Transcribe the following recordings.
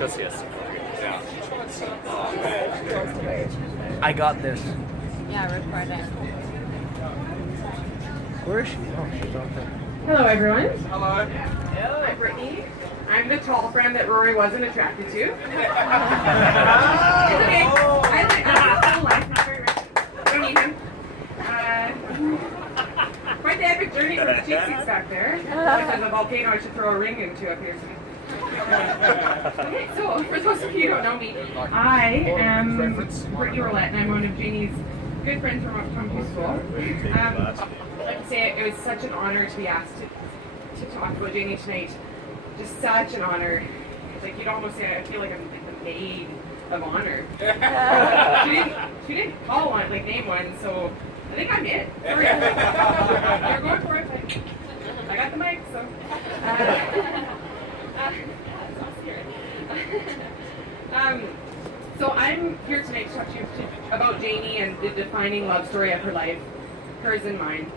Because he has to. Yeah. I got this. Yeah, record it. Where is she? Oh, she's out there. Hello, everyone. Hello. Hello. I'm Brittany. I'm the tall friend that Rory wasn't attracted to. It's okay. I like whole life. Not very rich. Don't need him. Quite the epic journey from the cheap seats back there. If there's a volcano, I should throw a ring into up here. Okay, so for those of you who don't know me, I am Brittany Roulette, and I'm one of Janie's good friends from school. I'd like to say it was such an honor to be asked to talk about Janie tonight. Just such an honor. Like you'd almost say, I feel like I'm like the maid of honor. she didn't call one, like name one, so I think I'm it. You're going for it. Like, I got the mic, so. That's all scary. So I'm here tonight to talk to you about Janie and the defining love story of her life, hers and mine.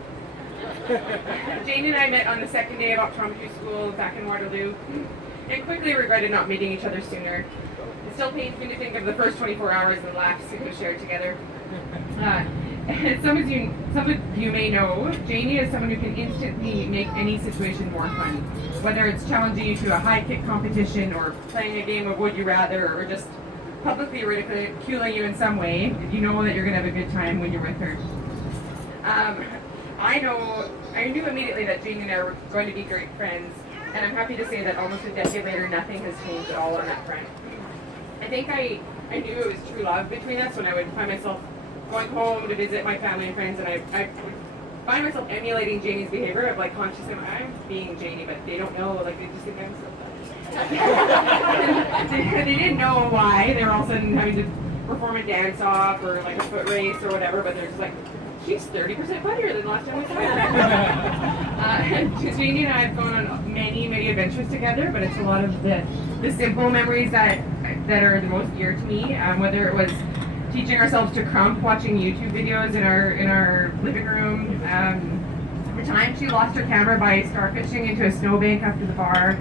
Janie and I met on the second day of optometry school back in Waterloo, and quickly regretted not meeting each other sooner. It still pains me to think of the first 24 hours and laughs we could have shared together. Some of you may know, Janie is someone who can instantly make any situation more fun. Whether it's challenging you to a high kick competition or playing a game of Would You Rather or just publicly ridiculing you in some way, you know that you're going to have a good time when you're with her. I knew immediately that Janie and I were going to be great friends, and I'm happy to say that almost a decade later, nothing has changed at all on that front. I think I knew it was true love between us when I would find myself going home to visit my family and friends, and I would find myself emulating Janie's behavior of like consciously, I'm being Janie, but they don't know, like they just think I'm so fun. They didn't know why. They were all of a sudden having to perform a dance off or like a foot race or whatever, but they're just like, she's 30% funnier than the last time we saw her. Janie and I have gone on many, many adventures together, but it's a lot of the simple memories that are the most dear to me. Whether it was teaching ourselves to crump, watching YouTube videos in our living room. The time she lost her camera by starfishing into a snowbank after the bar,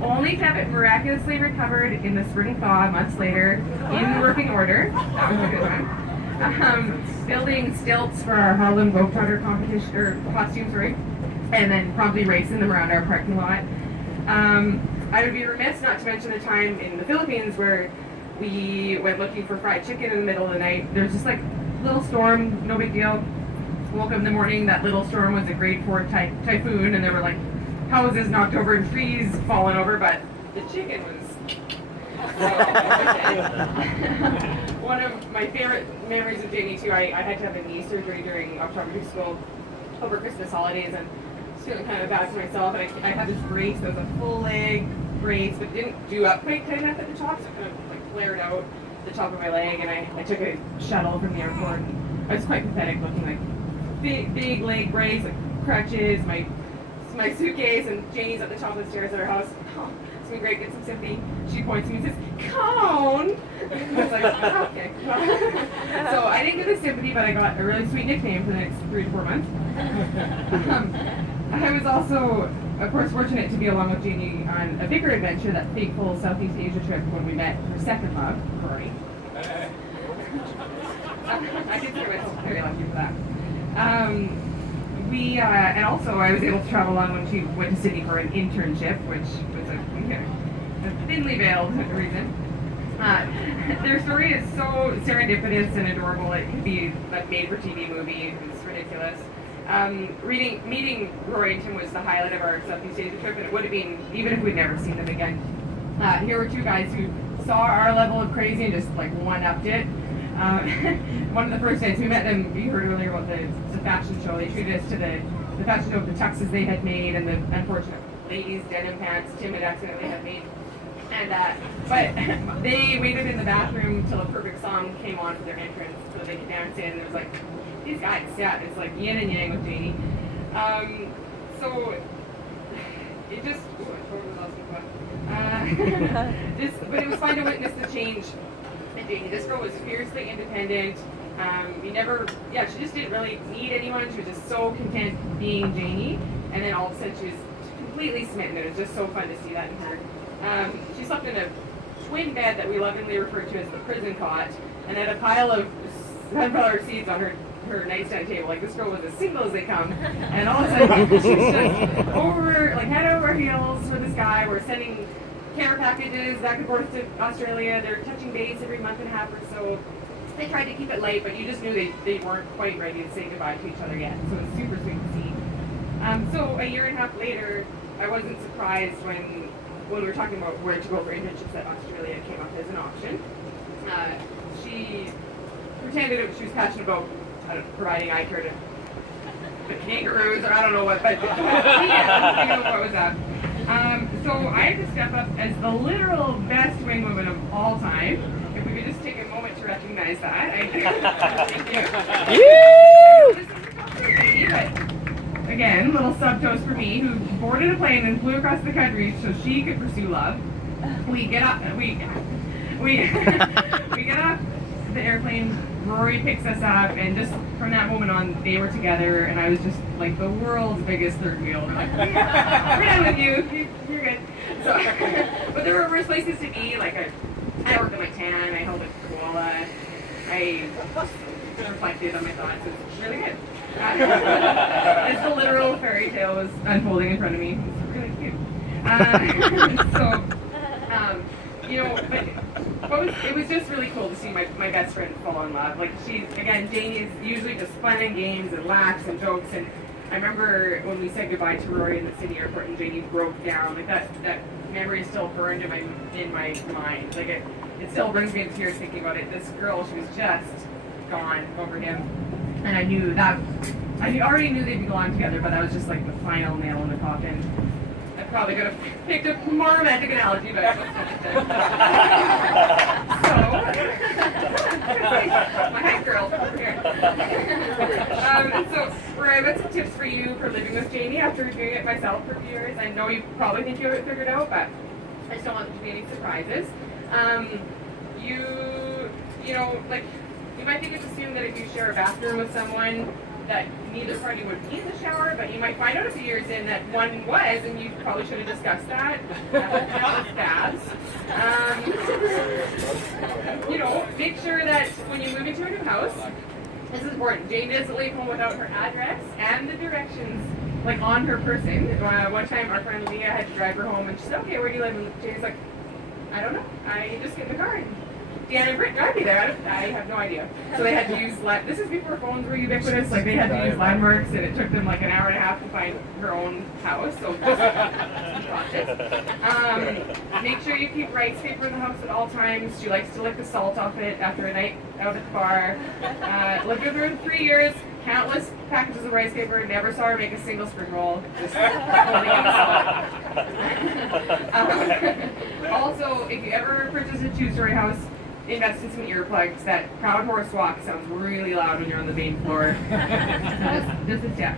only to have it miraculously recovered in the spring thaw months later in working order. That was a good one. Building stilts for our Harlem Globetrotter competition or costumes, right? And then promptly racing them around our parking lot. I would be remiss not to mention the time in the Philippines where we went looking for fried chicken in the middle of the night. There was just like a little storm, no big deal. Woke up in the morning, that little storm was a grade 4 typhoon, and there were like houses knocked over and trees falling over, but the chicken was one of my favorite memories of Janie too. I had to have a knee surgery during optometry school over Christmas holidays, and I was feeling kind of bad for myself. And I had this brace that was a full leg brace, but didn't do up quite tight enough at the top, so it kind of like flared out the top of my leg. And I took a shuttle from the airport. And I was quite pathetic, looking like big leg brace, like crutches, my suitcase, and Janie's at the top of the stairs at her house. Oh, it's been great, get some sympathy. She points to me and says, "Cone!" I was like, oh, okay. So I didn't get the sympathy, but I got a really sweet nickname for the next 3 to 4 months. I was also, of course, fortunate to be along with Janie on a bigger adventure, that fateful Southeast Asia trip when we met her second love, Rory. I consider myself very lucky for that. And also I was able to travel along when she went to Sydney for an internship, which was a thinly veiled reason. Their story is so serendipitous and adorable, it could be a made-for-TV movie. It's ridiculous. Meeting Rory and Tim was the highlight of our Southeast Asia trip, and it would have been, even if we'd never seen them again. Here were two guys who saw our level of crazy and just like one-upped it. One of the first days we met them, we heard earlier about the fashion show. They treated us to the fashion show of the tuxes they had made and the unfortunate ladies' denim pants Tim had accidentally had made. And but they waited in the bathroom till a perfect song came on for their entrance so they could dance in. It was like, these guys, yeah, it's like yin and yang with Janie. So it just, but it was fun to witness the change in Janie. This girl was fiercely independent. She just didn't really need anyone. She was just so content being Janie. And then all of a sudden she was completely smitten. It was just so fun to see that in her. She slept in a twin bed that we lovingly refer to as the prison cot, and had a pile of sunflower seeds on her nightstand table. Like, this girl was as single as they come, and all of a sudden she's just over, like, head over heels for this guy. We're sending camera packages back and forth to Australia. They're touching base every month and a half or so. They tried to keep it light, but you just knew they weren't quite ready to say goodbye to each other yet. So it was super sweet to see. So a year and a half later, I wasn't surprised when we were talking about where to go for internships that Australia came up as an option. She pretended she was passionate about providing eye care to the kangaroos, or I don't know what, but yeah, I don't know what was that. So I had to step up as the literal best wing woman of all time. If we could just take a moment to recognize that. Thank you. But again, little sub toast for me, who boarded a plane and flew across the country so she could pursue love. We get off we get off the airplane. Rory picks us up, and just from that moment on, they were together, and I was just like the world's biggest third wheel. I'm like, we're done with you. You're good. So, but there were worse places to be. Like I worked on my tan. I held a koala. I reflected on my thoughts. It was really good. As the literal fairy tale was unfolding in front of me. It was really cute. But it was just really cool to see my best friend fall in love. Like, Janie is usually just fun and games and laughs and jokes. And I remember when we said goodbye to Rory in the city airport and Janie broke down. Like, that memory is still burned in my mind. Like, it still brings me to tears thinking about it. This girl, she was just gone over him. And I already knew they belonged together, but that was just like the final nail in the coffin. I probably could have picked a more romantic analogy, but I wasn't my hype girl over here. So, Rory, I've got some tips for you for living with Janie after doing it myself for a few years. I know you probably think you have it figured out, but I just don't want there to be any surprises. You might think it's assumed that if you share a bathroom with someone, that neither party would be in the shower, but you might find out a few years in that one was, and you probably should have discussed that. Make sure that when you move into a new house, this is important, Jane doesn't leave home without her address and the directions, like, on her person. One time our friend Leah had to drive her home, and she said, okay, where do you live? And Jane's like, I don't know, I just get in the car and Dan and Britt drive me there. I have no idea. So they had to use, this is before phones were ubiquitous, like they had to use landmarks, and it took them like an hour and a half to find her own house, so just be cautious. Make sure you keep rice paper in the house at all times. She likes to lick the salt off it after a night out at the bar. Lived with her for 3 years, countless packages of rice paper, never saw her make a single spring roll, just holding in the salt. Also, if you ever purchase a two-story house, invest in some earplugs. That proud horse walk sounds really loud when you're on the main floor. just a tip.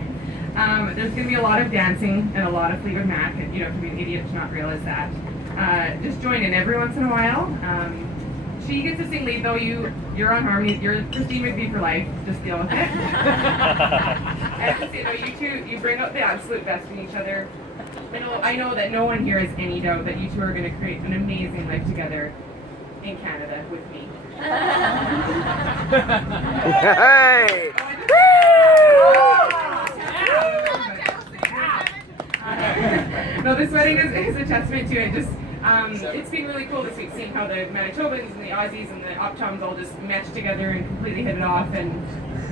There's going to be a lot of dancing and a lot of Fleetwood Mac, and you don't have to be an idiot to not realize that. Just join in every once in a while. She gets to sing lead, though. You're on harmony. You're Christine McVie for life. Just deal with it. I have to say, though, you bring out the absolute best in each other. I know that no one here has any doubt that you two are going to create an amazing life together in Canada with me. Hey! No, this wedding is a testament to it. Just it's been really cool to see seeing how the Manitobans and the Aussies and the Optoms all just meshed together and completely hit it off, and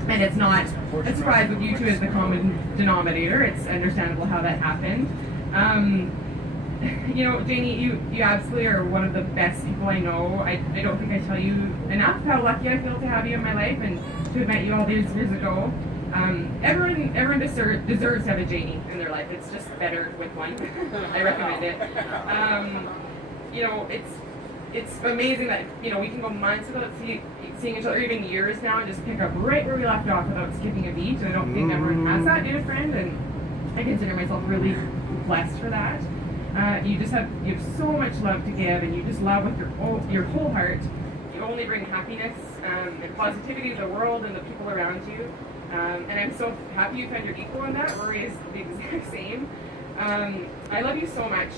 it's not a surprise with you two as the common denominator. It's understandable how that happened. Janie, you absolutely are one of the best people I know. I don't think I tell you enough how lucky I feel to have you in my life and to have met you all these years ago. Everyone deserves to have a Janie in their life. It's just better with one. I recommend it. It's amazing that we can go months without seeing each other, even years now, and just pick up right where we left off without skipping a beat. And I don't think everyone has that in a friend, and I consider myself really blessed for that. You have so much love to give, and you just love with your whole heart. You only bring happiness and positivity to the world and the people around you. And I'm so happy you found your equal in that. Rory is the exact same. I love you so much,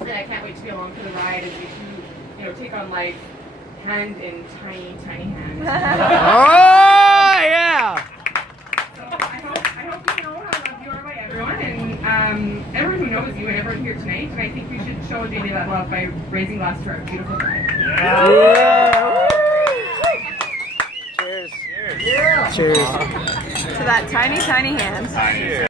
and I can't wait to be along for the ride as you two take on life hand in tiny, tiny hands. Oh, yeah! So I hope you know how loved you are by everyone, and everyone who knows you and everyone here tonight. And I think we should show Janie that love by raising glass to our beautiful bride. Yeah! Cheers. Yeah. Cheers. To that tiny, tiny hand. Cheers.